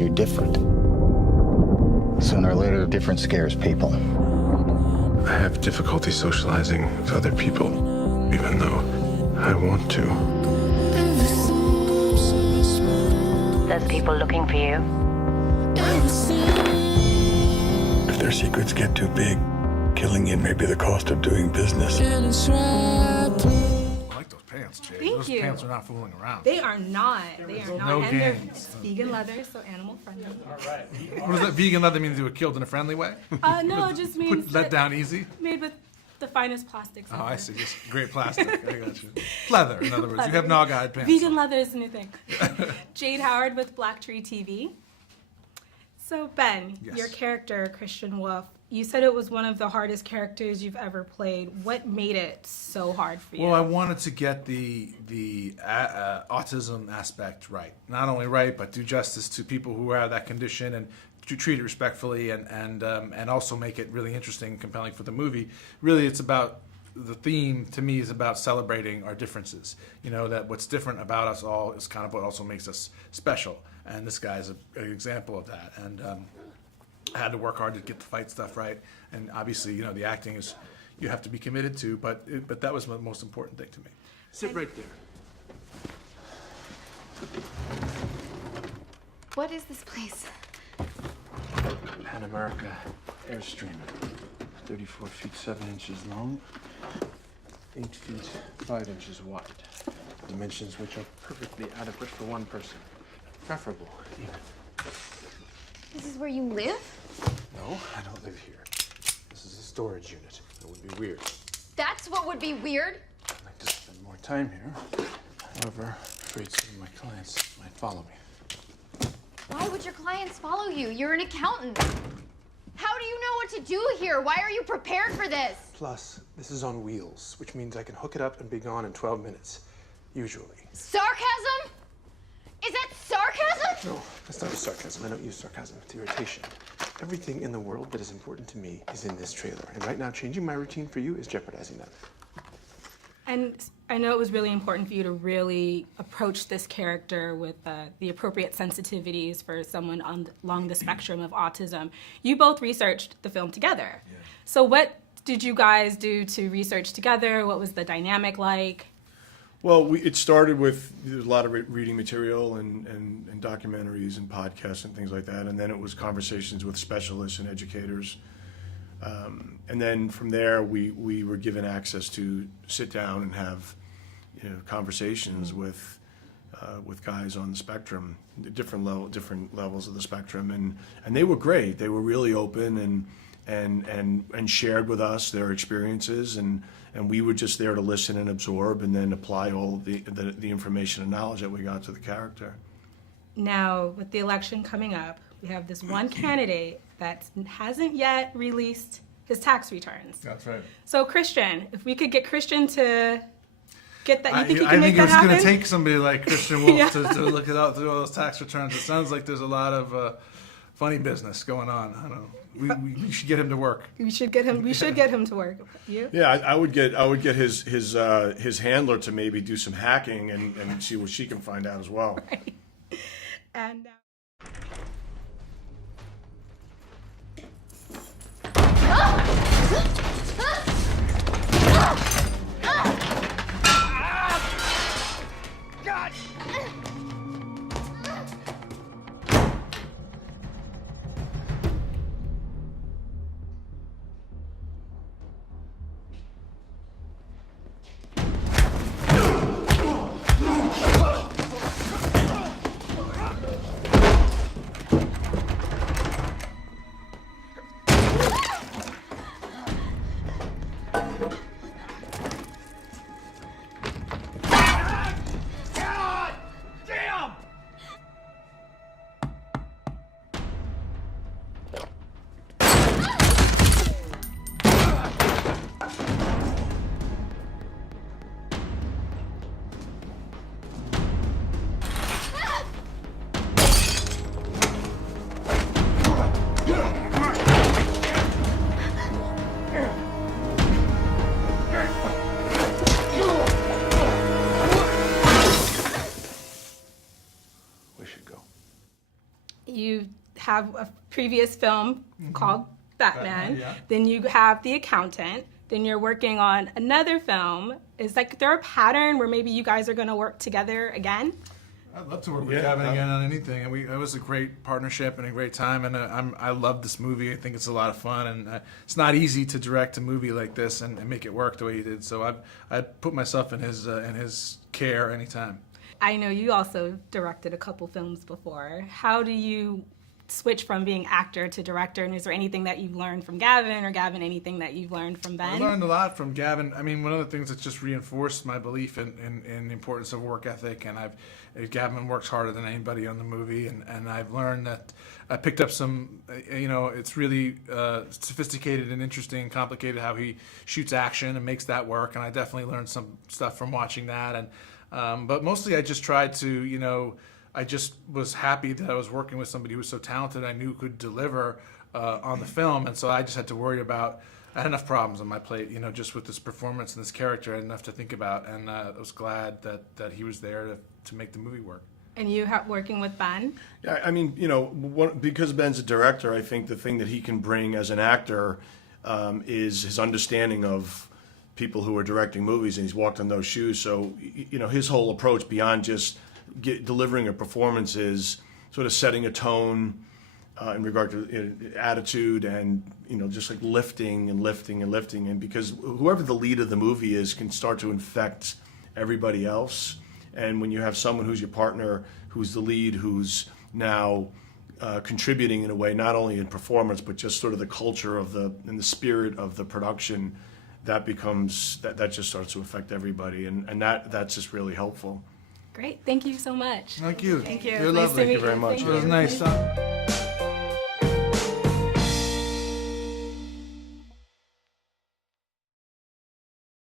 You're different. Sooner or later, different scares people. I have difficulty socializing with other people, even though I want to. There's people looking for you. If their secrets get too big, killing it may be the cost of doing business. I like those pants, Jay. Thank those you. pants are not fooling around. They are not. They are not. No and they're games. vegan leather, so animal friendly. What does that vegan leather mean? They were killed in a friendly way? No, it just means Put let down easy? made with the finest plastics. Oh, I see. Just great plastic. I got you. Leather, in other words. You have nog-eyed pants. Vegan leather is the new thing. Jade Howard with Black Tree TV. So Ben, Yes. your character Christian Wolf, you said it was one of the hardest characters you've ever played. What made it so hard for you? Well, I wanted to get the autism aspect right. Not only right, but do justice to people who have that condition and to treat it respectfully and also make it really interesting and compelling for the movie. Really, it's about the theme to me is about celebrating our differences. You know, that what's different about us all is kind of what also makes us special. And this guy's an example of that. And I had to work hard to get the fight stuff right. And obviously, you know, the acting is you have to be committed to, but that was the most important thing to me. Sit right there. What is this place? Pan America Airstream. 34 feet 7 inches long, 8 feet 5 inches wide. Dimensions which are perfectly adequate for one person. Preferable, even. This is where you live? No, I don't live here. This is a storage unit. It would be weird. That's what would be weird. I'd like to spend more time here. However, I'm afraid some of my clients might follow me. Why would your clients follow you? You're an accountant. How do you know what to do here? Why are you prepared for this? Plus, this is on wheels, which means I can hook it up and be gone in 12 minutes. Usually. Sarcasm? Is that sarcasm? No, that's not sarcasm. I don't use sarcasm. It's irritation. Everything in the world that is important to me is in this trailer. And right now, changing my routine for you is jeopardizing that. And I know it was really important for you to really approach this character with the appropriate sensitivities for someone along the spectrum of autism. You both researched the film together. Yeah. So what did you guys do to research together? What was the dynamic like? Well, it started with there's a lot of reading material and documentaries and podcasts and things like that, and then it was conversations with specialists and educators. And then from there, we were given access to sit down and have conversations with guys on the spectrum, different levels of the spectrum, and they were great. They were really open and shared with us their experiences, and we were just there to listen and absorb, and then apply all of the information and knowledge that we got to the character. Now, with the election coming up, we have this one candidate that hasn't yet released his tax returns. That's right. So Christian, if we could get Christian to get that, you think he I can think make that it's happen? going to take somebody like Christian Wolf Yeah. to look it out through all those tax returns. It sounds like there's a lot of funny business going on. I don't know. We should get him to work. We should get him. We should get him to work. You? Yeah, I would get his handler to maybe do some hacking and see what she can find out as well. Right. And. God! You have a previous film called Batman. Yeah. Then you have The Accountant. Then you're working on another film. Is there a pattern where maybe you guys are going to work together again? I'd love to work with Yeah, Gavin again on anything, and it was a great partnership and a great time. And I love this movie. I think it's a lot of fun, and it's not easy to direct a movie like this and make it work the way he did. So I put myself in his care anytime. I know you also directed a couple films before. How do you switch from being actor to director? And is there anything that you've learned from Gavin, or Gavin anything that you've learned from Ben? I learned a lot from Gavin. I mean, one of the things that just reinforced my belief in the importance of work ethic, and Gavin works harder than anybody on the movie, and I've learned that I picked up some, it's really sophisticated and interesting and complicated how he shoots action and makes that work, and I definitely learned some stuff from watching that. And but mostly I just tried to, I just was happy that I was working with somebody who was so talented I knew could deliver on the film, and so I just had to worry about, I had enough problems on my plate, just with this performance and this character. I had enough to think about, and I was glad that he was there to make the movie work. And you working with Ben? Yeah, I mean, because Ben's a director, I think the thing that he can bring as an actor is his understanding of people who are directing movies, and he's walked in those shoes. So, his whole approach beyond just delivering a performance is sort of setting a tone in regard to attitude, and just like lifting and lifting and lifting. And because whoever the lead of the movie is can start to infect everybody else. And when you have someone who's your partner, who's the lead, who's now contributing in a way, not only in performance, but just sort of the culture and the spirit of the production, that just starts to affect everybody. And that's just really helpful. Great. Thank you so much. Thank you. Thank you. You're Nice lovely. to meet Thank you very much. Thank It was you. nice.